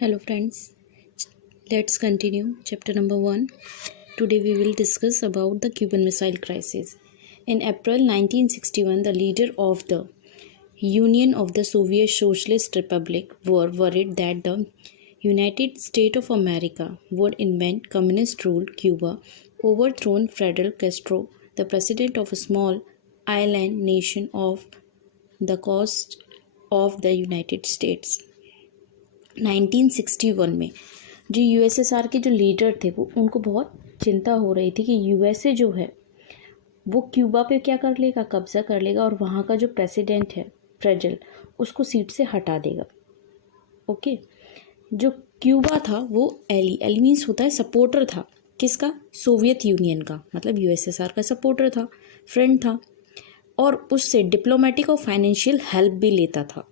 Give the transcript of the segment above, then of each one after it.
Hello friends, let's continue chapter number 1. Today we will discuss about the Cuban Missile Crisis. In April 1961, the leader of the Union of the Soviet Socialist Republic were worried that the United States of America would invent communist rule Cuba, overthrow Fidel Castro, the president of a small island nation of the coast of the United States. 1961 में जो USSR के जो leader थे वो उनको बहुत चिंता हो रही थी कि यूएसए जो है वो क्यूबा पे क्या कर लेगा, कब्जा कर लेगा और वहाँ का जो प्रेसिडेंट है फ्रेडल उसको सीट से हटा देगा। ओके, जो क्यूबा था वो एली मीन्स होता है सपोर्टर था, किसका? सोवियत यूनियन का, मतलब यूएसएसआर का सपोर्टर था, फ्रेंड था और उससे डिप्लोमेटिक और फाइनेंशियल हेल्प भी लेता था।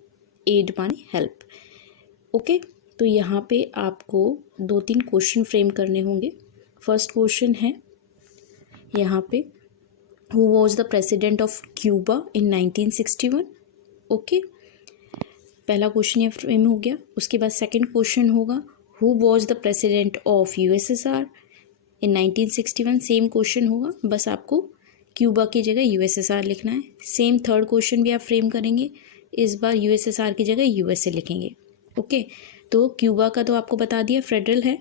एड माने हेल्प। ओके, तो यहाँ पे आपको 2-3 क्वेश्चन फ्रेम करने होंगे। फर्स्ट क्वेश्चन है यहाँ पे, who was the president of Cuba in 1961? Okay, पहला क्वेश्चन ये फ्रेम हो गया। उसके बाद सेकंड क्वेश्चन होगा, who was the president of USSR in 1961? Same question होगा, बस आपको क्यूबा की जगह यूएसएसआर लिखना है। सेम थर्ड क्वेश्चन भी आप फ्रेम करेंगे, इस बार यूएसएसआर की जगह यूएसए लिखेंगे। ओके, तो क्यूबा का तो आपको बता दिया फेडरल है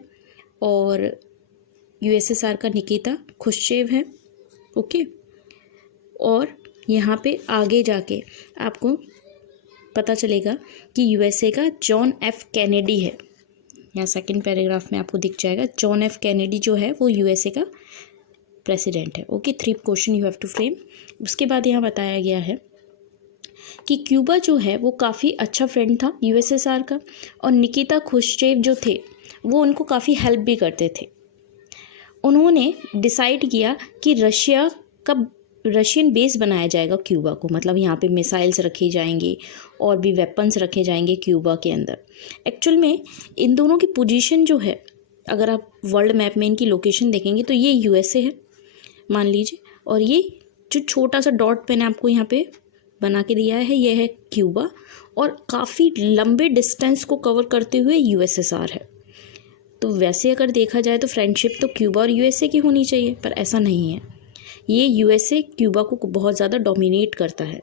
और यूएसएसआर का निकिता खुश्चेव है। ओके, और यहाँ पे आगे जाके आपको पता चलेगा कि यूएसए का जॉन एफ कैनेडी है। यहाँ सेकंड पैराग्राफ में आपको दिख जाएगा, जॉन एफ कैनेडी जो है वो यूएसए का प्रेसिडेंट है। Okay, 3 question you have to frame. उसके बाद यहाँ बताया गया है कि क्यूबा जो है वो काफ़ी अच्छा फ्रेंड था यूएसएसआर का और निकिता खुश्चेव जो थे वो उनको काफ़ी हेल्प भी करते थे। उन्होंने डिसाइड किया कि रशियन बेस बनाया जाएगा क्यूबा को, मतलब यहाँ पे मिसाइल्स रखी जाएंगी और भी वेपन्स रखे जाएंगे क्यूबा के अंदर। एक्चुअल में इन दोनों की पोजीशन जो है, अगर आप वर्ल्ड मैप में इनकी लोकेशन देखेंगे तो ये यूएसए है मान लीजिए, और ये जो छोटा सा डॉट मैंने आपको यहाँ पे बना के दिया है यह है क्यूबा, और काफ़ी लंबे डिस्टेंस को कवर करते हुए यूएसएसआर है। तो वैसे अगर देखा जाए तो फ्रेंडशिप तो क्यूबा और यूएसए की होनी चाहिए, पर ऐसा नहीं है। ये यूएसए क्यूबा को बहुत ज़्यादा डोमिनेट करता है,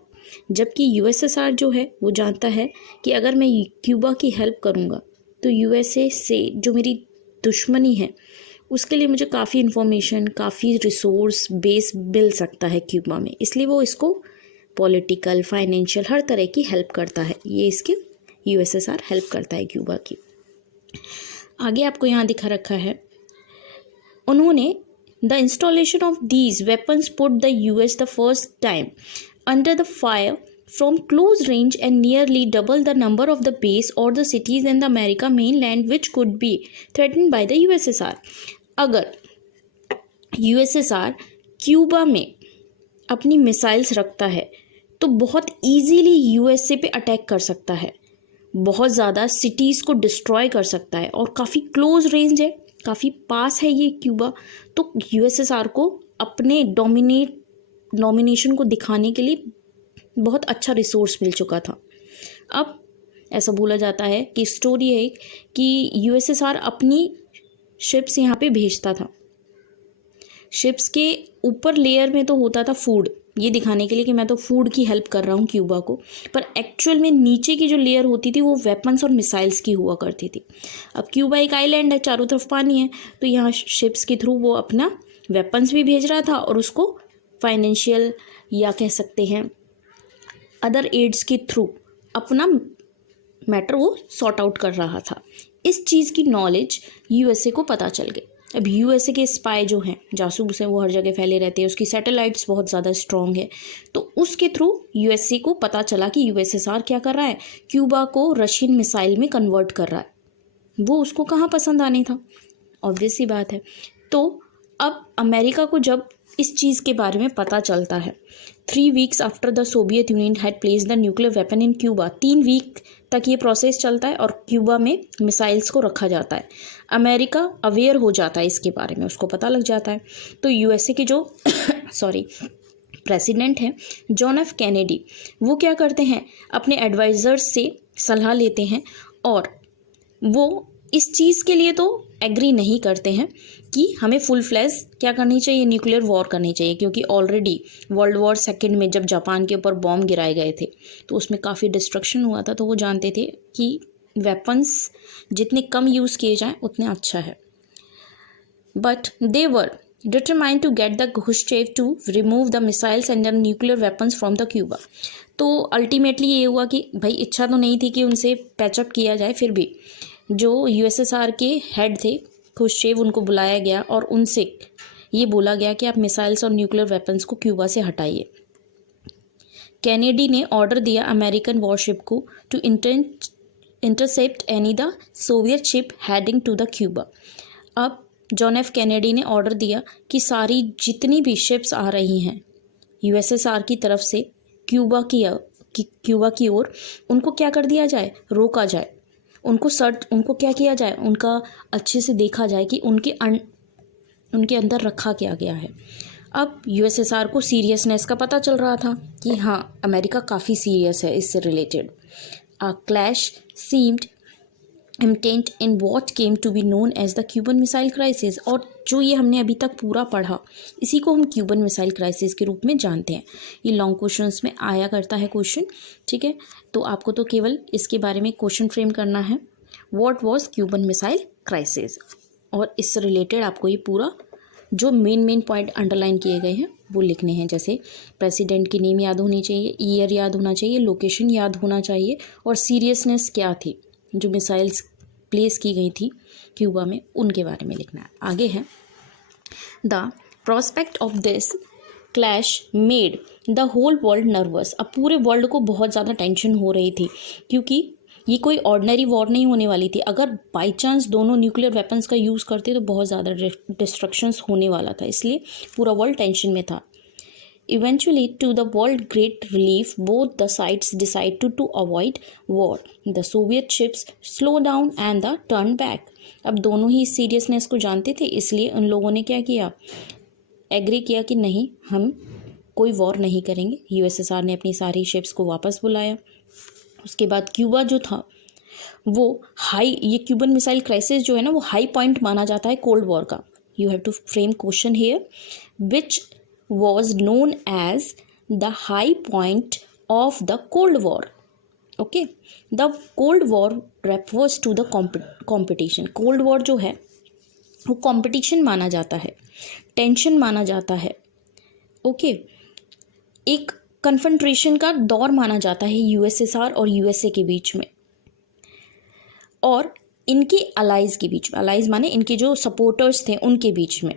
जबकि यूएसएसआर जो है वो जानता है कि अगर मैं क्यूबा की हेल्प करूँगा तो यूएसए से जो मेरी दुश्मनी है उसके लिए मुझे काफ़ी इन्फॉर्मेशन, काफ़ी रिसोर्स बेस मिल सकता है क्यूबा में, इसलिए वो इसको पॉलिटिकल, फाइनेंशियल हर तरह की हेल्प करता है। ये इसके यूएसएसआर हेल्प करता है क्यूबा की। आगे आपको यहाँ दिखा रखा है, उन्होंने the installation of these weapons put the US the first time under the fire from close range and nearly double the number of the base और the cities in the America mainland which could be threatened by the USSR. अगर USSR Cuba में अपनी missiles रखता है तो बहुत easily USA पे attack कर सकता है, बहुत ज़्यादा सिटीज़ को डिस्ट्रॉय कर सकता है और काफ़ी क्लोज रेंज है, काफ़ी पास है ये क्यूबा। तो यूएसएसआर को अपने डोमिनेशन को दिखाने के लिए बहुत अच्छा रिसोर्स मिल चुका था। अब ऐसा बोला जाता है कि स्टोरी है कि यूएसएसआर अपनी शिप्स यहाँ पे भेजता था। शिप्स के ऊपर लेयर में तो होता था फूड, ये दिखाने के लिए कि मैं तो फूड की हेल्प कर रहा हूँ क्यूबा को, पर एक्चुअल में नीचे की जो लेयर होती थी वो वेपन्स और मिसाइल्स की हुआ करती थी। अब क्यूबा एक आइलैंड है, चारों तरफ पानी है, तो यहाँ शिप्स के थ्रू वो अपना वेपन्स भी भेज रहा था और उसको फाइनेंशियल या कह सकते हैं अदर एड्स के थ्रू अपना मैटर वो सॉर्ट आउट कर रहा था। इस चीज़ की नॉलेज यूएसए को पता चल गई। अब यूएसए के स्पाई जो हैं, जासूस हैं, वो हर जगह फैले रहते हैं, उसकी सैटेलाइट्स बहुत ज़्यादा स्ट्रॉन्ग है, तो उसके थ्रू यूएसए को पता चला कि यूएसएसआर क्या कर रहा है, क्यूबा को रशियन मिसाइल में कन्वर्ट कर रहा है। वो उसको कहाँ पसंद आनी था, ऑब्वियस सी बात है। तो अब अमेरिका को जब इस चीज़ के बारे में पता चलता है, 3 weeks after the Soviet Union had placed the nuclear weapon in Cuba, 3 week तक ये प्रोसेस चलता है और क्यूबा में मिसाइल्स को रखा जाता है। अमेरिका अवेयर हो जाता है इसके बारे में, उसको पता लग जाता है। तो यूएसए के जो प्रेसिडेंट हैं जॉन एफ कैनेडी, वो क्या करते हैं, अपने एडवाइज़र्स से सलाह लेते हैं और वो इस चीज़ के लिए तो एग्री नहीं करते हैं कि हमें फुल फ्लैश क्या करनी चाहिए, न्यूक्लियर वॉर करनी चाहिए, क्योंकि ऑलरेडी वर्ल्ड वॉर सेकेंड में जब जापान के ऊपर बॉम्ब गिराए गए थे तो उसमें काफ़ी डिस्ट्रक्शन हुआ था, तो वो जानते थे कि वेपन्स जितने कम यूज़ किए जाएं उतने अच्छा है। But they were determined to get the Khrushchev to remove the missiles and the nuclear weapons from the Cuba. तो अल्टीमेटली ये हुआ कि भाई इच्छा तो नहीं थी कि उनसे पैचअप किया जाए, फिर भी जो यूएसएसआर के हेड थे खुश्चेव, उनको बुलाया गया और उनसे ये बोला गया कि आप मिसाइल्स और न्यूक्लियर वेपन्स को क्यूबा से हटाइए। कैनेडी ने ऑर्डर दिया अमेरिकन वॉरशिप को to intercept any the Soviet ship heading to the Cuba. अब जॉन एफ कैनेडी ने ऑर्डर दिया कि सारी जितनी भी शिप्स आ रही हैं यूएसएसआर की तरफ से क्यूबा की ओर, उनको क्या कर दिया जाए, रोका जाए, उनको क्या किया जाए, उनका अच्छे से देखा जाए कि उनके अंदर रखा क्या गया है। अब यूएसएसआर को सीरियसनेस का पता चल रहा था कि हाँ अमेरिका काफ़ी सीरियस है इससे related. A clash seemed imminent in what came to be known as the Cuban missile crisis. और जो ये हमने अभी तक पूरा पढ़ा, इसी को हम क्यूबन मिसाइल क्राइसिस के रूप में जानते हैं। ये लॉन्ग क्वेश्चंस में आया करता है क्वेश्चन, ठीक है। तो आपको तो केवल इसके बारे में क्वेश्चन फ्रेम करना है, what was Cuban missile crisis, और इससे रिलेटेड आपको ये पूरा जो मेन पॉइंट अंडरलाइन किए गए हैं वो लिखने हैं। जैसे प्रेसिडेंट की नेम याद होनी चाहिए, ईयर याद होना चाहिए, लोकेशन याद होना चाहिए, और सीरियसनेस क्या थी जो मिसाइल्स प्लेस की गई थी क्यूबा में, उनके बारे में लिखना है। आगे है the prospect of this clash made the whole world nervous. अब पूरे वर्ल्ड को बहुत ज़्यादा टेंशन हो रही थी, क्योंकि ये कोई ऑर्डिनरी वॉर नहीं होने वाली थी। अगर बाई चांस दोनों न्यूक्लियर वेपन्स का यूज़ करते तो बहुत ज़्यादा डिस्ट्रक्शंस होने वाला था, इसलिए पूरा वर्ल्ड टेंशन में था। Eventually, to the world's great relief, both the sides decided to avoid war. The Soviet ships slowed down and the turned back. अब दोनों ही सीरियसनेस को जानते थे, इसलिए उन लोगों ने क्या किया, एग्री किया कि नहीं हम कोई वॉर नहीं करेंगे। यूएसएसआर ने अपनी सारी शिप्स को वापस बुलाया। उसके बाद क्यूबा जो था वो ये क्यूबन मिसाइल क्राइसिस जो है ना, वो हाई पॉइंट माना जाता है कोल्ड वॉर का। You have to frame question here, which was known as the high point of the Cold War. Okay, the Cold War refers to the competition. Cold War जो है वो competition माना जाता है, टेंशन माना जाता है। ओके, एक कन्फ्रंट्रेशन का दौर माना जाता है यूएसएसआर और यूएसए के बीच में, और इनके अलाइज के बीच में। अलाइज माने इनके जो सपोर्टर्स थे उनके बीच में।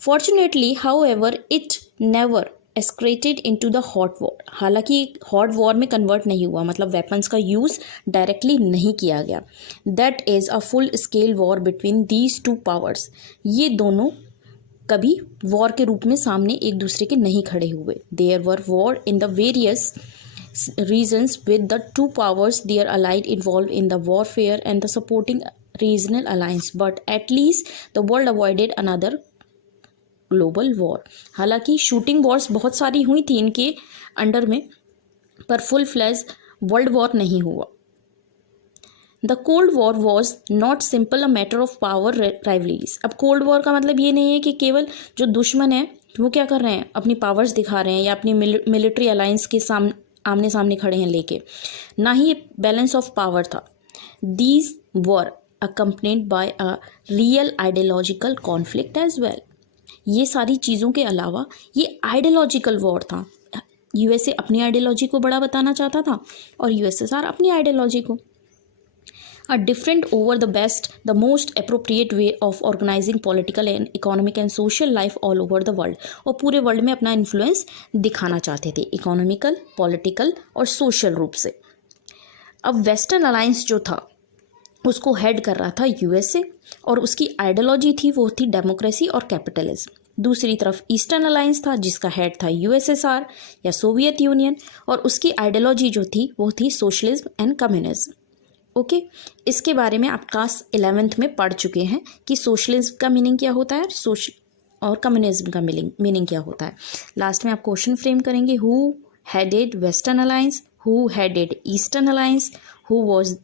Fortunately, however, it never escalated into the hot war. हालांकि हॉट वॉर में कन्वर्ट नहीं हुआ, मतलब वेपन्स का यूज़ डायरेक्टली नहीं किया गया। That is a full scale war between these two powers. ये दोनों कभी वॉर के रूप में सामने एक दूसरे के नहीं खड़े हुए। There were war in the various regions with the two powers their allied involved in the warfare and the supporting regional alliance, but at least the world avoided another global war. हालांकि shooting Wars बहुत सारी हुई थी इनके under में, पर full flash world war नहीं हुआ। The cold war was not simple a matter of power rivalries. अब कोल्ड वॉर का मतलब ये नहीं है कि केवल जो दुश्मन है वो क्या कर रहे हैं, अपनी पावर्स दिखा रहे हैं या अपनी मिलिट्री अलायंस के आमने सामने खड़े हैं लेके, ना ही बैलेंस ऑफ पावर था। These were accompanied by a real ideological conflict as well. ये सारी चीज़ों के अलावा ये आइडियोलॉजिकल वॉर था। यूएसए अपनी आइडियोलॉजी को बड़ा बताना चाहता था और यूएसएसआर अपनी आइडियोलॉजी को। A different over the best the most appropriate way of organising political and economic and social life all over the world. और पूरे वर्ल्ड में अपना इन्फ्लुएंस दिखाना चाहते थे, इकोनॉमिकल, पॉलिटिकल और सोशल रूप से। अब वेस्टर्न अलायंस जो था उसको हेड कर रहा था यूएसए, और उसकी आइडियोलॉजी थी वो थी डेमोक्रेसी और कैपिटलिज्म। दूसरी तरफ ईस्टर्न अलायंस था जिसका हेड था यूएसएसआर या सोवियत यूनियन, और उसकी आइडियोलॉजी जो थी वो थी सोशलिज्म एंड कम्युनिज्म। ओके, इसके बारे में आप क्लास 11th में पढ़ चुके हैं कि सोशलिज्म का मीनिंग क्या होता है और कम्युनिज्म का मीनिंग क्या होता है। लास्ट में आप क्वेश्चन फ्रेम करेंगे, who headed western alliance, who headed eastern alliance, who was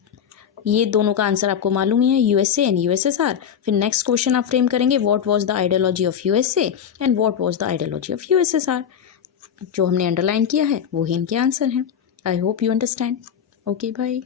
ये दोनों का आंसर आपको मालूम ही है, यूएसए एंड यूएसएसआर। फिर नेक्स्ट क्वेश्चन आप फ्रेम करेंगे, what was the ideology of USA and what was the ideology of USSR. जो हमने अंडरलाइन किया है वो ही इनके आंसर हैं। I hope you understand. Okay bye.